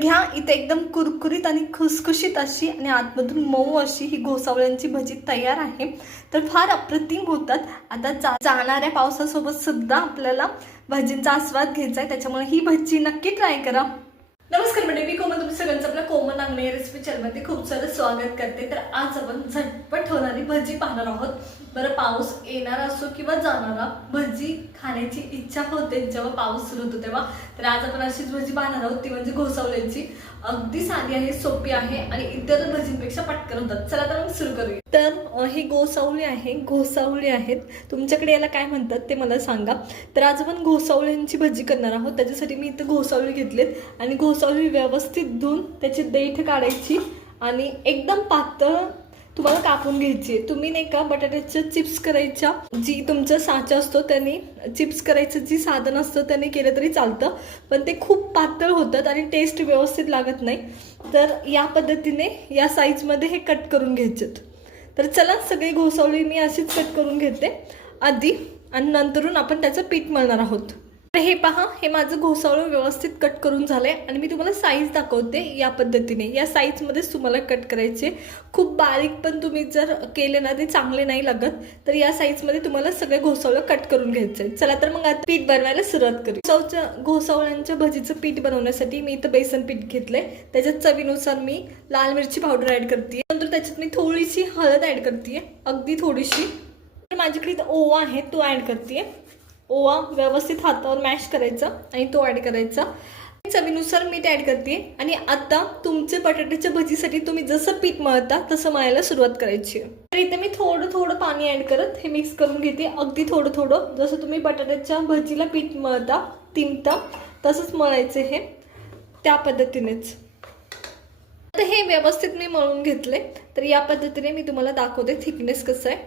घ्या इथे एकदम कुरकुरीत आणि खुसखुशीत अशी आणि आतमधून मऊ अशी ही घोसावळ्यांची भजी तयार आहे. तर फार अप्रतिम होतात. आता जा जाणाऱ्या पावसासोबत सुद्धा आपल्याला भजींचा आस्वाद घ्यायचा आहे. त्याच्यामुळे ही भजी नक्की ट्राय करा. नमस्कार मंडळी मी कोमल तुम्ही सगळ्यांचं आपल्या कोमल नागणे या रेसिपी चॅनलमध्ये खूप सारं स्वागत करते. तर आज आपण झटपट होणारी भजी पाहणार आहोत. बरं पाऊस येणारा असो किंवा जाणारा भजी खाण्याची इच्छा होते. जेव्हा पाऊस सुरू होतो तेव्हा. तर आज आपण अशीच भजी पाहणार आहोत. ती म्हणजे घोसावल्यांची. अगदी साधी आहे सोपी आहे आणि इतर भजींपेक्षा पटकन होतात. चला तर मग सुरू करूया. तर ही गोसावळी आहे. घोसावळी आहेत. तुमच्याकडे याला काय म्हणतात ते मला सांगा. तर आज आपण घोसावळ्यांची भजी करणार आहोत. त्याच्यासाठी मी इथं घोसावळी घेतलेत आणि घोसावळी व्यवस्थित धुवून त्याची देठ काढायची. आणि एकदम पातळ तुम्हाला कापून घ्यायची आहे. तुम्ही नाही का बटाट्याच्या चिप्स करायच्या. जी तुमचा साचा असतो त्याने चिप्स करायचं जी साधन असतं त्याने केलं तरी चालतं. पण ते खूप पातळ होतात आणि टेस्ट व्यवस्थित लागत नाही. तर या पद्धतीने या साईजमध्ये हे कट करून घ्यायचेत. तर चला सगळी घोसावळी मी अशीच कट करून घेते. आधी आणि नंतरून आपण त्याचं पीठ मळणार आहोत. तर हे पहा हे माझं घोसावळं व्यवस्थित कट करून झालंय आणि मी तुम्हाला साईज दाखवते या पद्धतीने. या साईजमध्येच तुम्हाला कट करायचे. खूप बारीक पण तुम्ही जर केले ना ते चांगले नाही लागत. तर या साईजमध्ये तुम्हाला सगळे घोसावळं कट करून घ्यायचंय चला तर मग आता पीठ बनवायला सुरुवात करू. चवच्या घोसावळ्यांच्या भजीचं पीठ बनवण्यासाठी मी इथं बेसन पीठ घेतलंय. त्याच्यात चवीनुसार मी लाल मिरची पावडर ऍड करते नंतर त्याच्यात मी थोडीशी हळद ऍड करते अगदी थोडीशी. तर माझ्याकडे इथं ओवा आहे तो ऍड करते ओवा व्यवस्थित हातावर मॅश करायचा आणि तो ऍड करायचा. चवीनुसार मीठ ऍड करते. आणि आता तुमचे बटाट्याच्या भजीसाठी तुम्ही जसं पीठ मळता तसं मळायला सुरुवात करायची. आहे. तर इथे मी थोडं थोडं पाणी ऍड करत हे मिक्स करून घेते. अगदी थोडं थोडं. जसं तुम्ही बटाट्याच्या भजीला पीठ मळता तिंबता तसंच मळायचे हे त्या पद्धतीनेच. आता हे व्यवस्थित मी मळून घेतले. तर या पद्धतीने मी तुम्हाला दाखवते थिकनेस कसं आहे.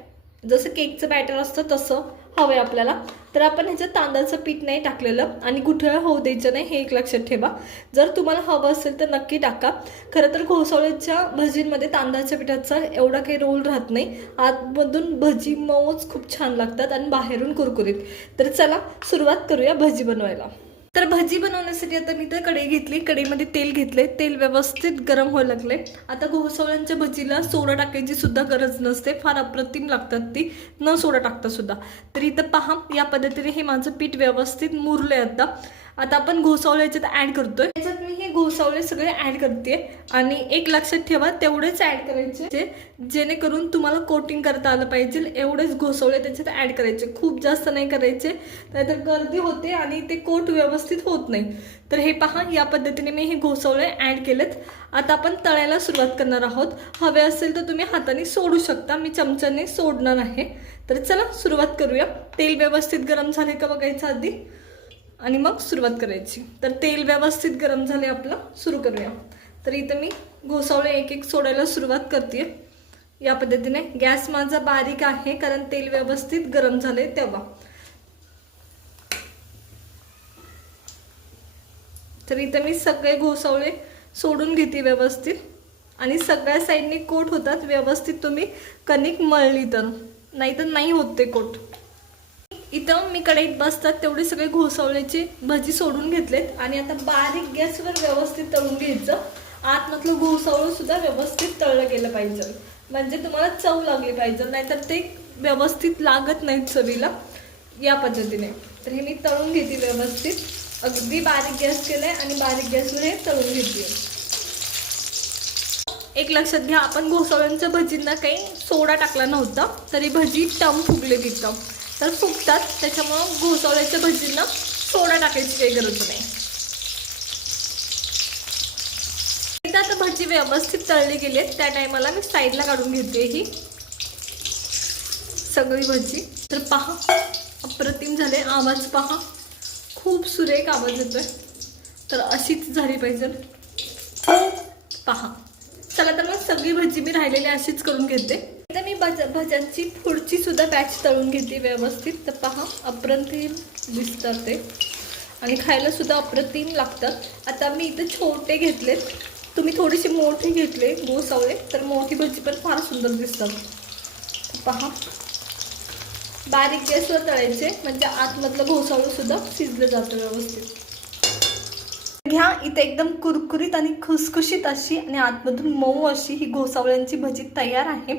जसं केकचं बॅटर असतं तसं. हवंय आपल्याला. तर आपण ह्याच्यात तांदळाचं पीठ नाही टाकलेलं आणि गुठळ्या होऊ द्यायचं नाही हे एक लक्षात ठेवा. जर तुम्हाला हवं असेल तर नक्की टाका. खरं तर घोसावळ्याच्या भजींमध्ये तांदळाच्या पिठाचा एवढा काही रोल राहत नाही. आतमधून भजी मऊच खूप छान लागतात आणि बाहेरून कुरकुरीत. तर चला सुरुवात करूया भजी बनवायला. तर भजी बनवण्यासाठी आता मी तर कढई घेतली. कढईमध्ये तेल घेतले तेल व्यवस्थित गरम व्हायला लागले आता घोसावळ्यांच्या भजीला सोडा टाकायची सुद्धा गरज नसते. फार अप्रतिम लागतात ती. न सोडा टाकता सुद्धा. तर इथं पहा या पद्धतीने हे माझं पीठ व्यवस्थित मुरलंय आता. आता आपण घोसावळे याच्यात ऍड करतोय. त्याच्यात मी हे घोसावळे सगळे ऍड करते. आणि एक लक्षात ठेवा तेवढेच ऍड करायचे जेणेकरून तुम्हाला कोटिंग करता आलं पाहिजे. एवढेच घोसावळे त्याच्यात ऍड करायचे. खूप जास्त नाही करायचे. नाहीतर गर्दी होते आणि ते कोट व्यवस्थित होत नाही. तर हे पहा या पद्धतीने मी हे घोसावळे ऍड केलेत. आता आपण तळायला सुरुवात करणार आहोत. हवे असेल तर तुम्ही हाताने सोडू शकता. मी चमच्याने सोडणार आहे. तर चला सुरुवात करूया. तेल व्यवस्थित गरम झाले का बघायचं आधी? आणि मग सुरुवात करायची. तर तेल व्यवस्थित गरम झाले आपलं सुरू करूया. तर इथं मी घोसावळे एक एक सोडायला सुरुवात करते या पद्धतीने गॅस माझा बारीक आहे कारण तेल व्यवस्थित गरम झाले तेव्हा. तर इथं मी सगळे घोसावळे सोडून घेते व्यवस्थित. आणि सगळ्या साईडने कोट होतात व्यवस्थित तुम्ही कणिक मळली तर. नाही तर नाही होत ते कोट. इथं मी कढईत बसतात तेवढे सगळे घोसावल्याची भजी सोडून घेतलेत. आणि आता बारीक गॅसवर व्यवस्थित तळून घ्यायचं. आतमधलं घोसावळं सुद्धा व्यवस्थित तळलं गेलं पाहिजे. म्हणजे तुम्हाला चव लागली पाहिजे. नाहीतर ते व्यवस्थित लागत नाहीत चवीला या पद्धतीने. तर हे मी तळून घेते व्यवस्थित. अगदी बारीक गॅस केलं आहे आणि बारीक गॅसवर हे तळून घेते. एक लक्षात घ्या आपण घोसावळ्यांच्या भजींना काही सोडा टाकला नव्हता. तरी भजी टम फुगले तिथं तर फुगतात त्याच्यामुळं घोसवल्याच्या भजींना सोडा टाकायची काही गरज नाही. एकदा आता भजी व्यवस्थित तळली गेली त्या टायमाला मी साईडला काढून घेते ही सगळी भजी. तर पहा अप्रतिम झाले आवाज पहा. खूप सुरेख आवाज येतोय. तर अशीच झाली पाहिजे. पहा. चला तर मग सगळी भजी मी राहिलेली अशीच करून घेते. भज भज्यांची पुढची सुद्धा बॅच तळून घेते व्यवस्थित. तर पहा अप्रतिम दिसतात ते आणि खायला सुद्धा अप्रतिम लागतात. आता मी इथं छोटे घेतलेत. तुम्ही थोडेसे मोठे घेतले गोसावळे तर मोठी भजी पण फार सुंदर दिसतात. पहा. बारीक गॅसवर तळायचे म्हणजे आतमधलं घोसावळं सुद्धा शिजलं जातं व्यवस्थित. घ्या इथे एकदम कुरकुरीत आणि खुसखुशीत अशी आणि आतमधून मऊ अशी ही घोसावळ्यांची भजी तयार आहे.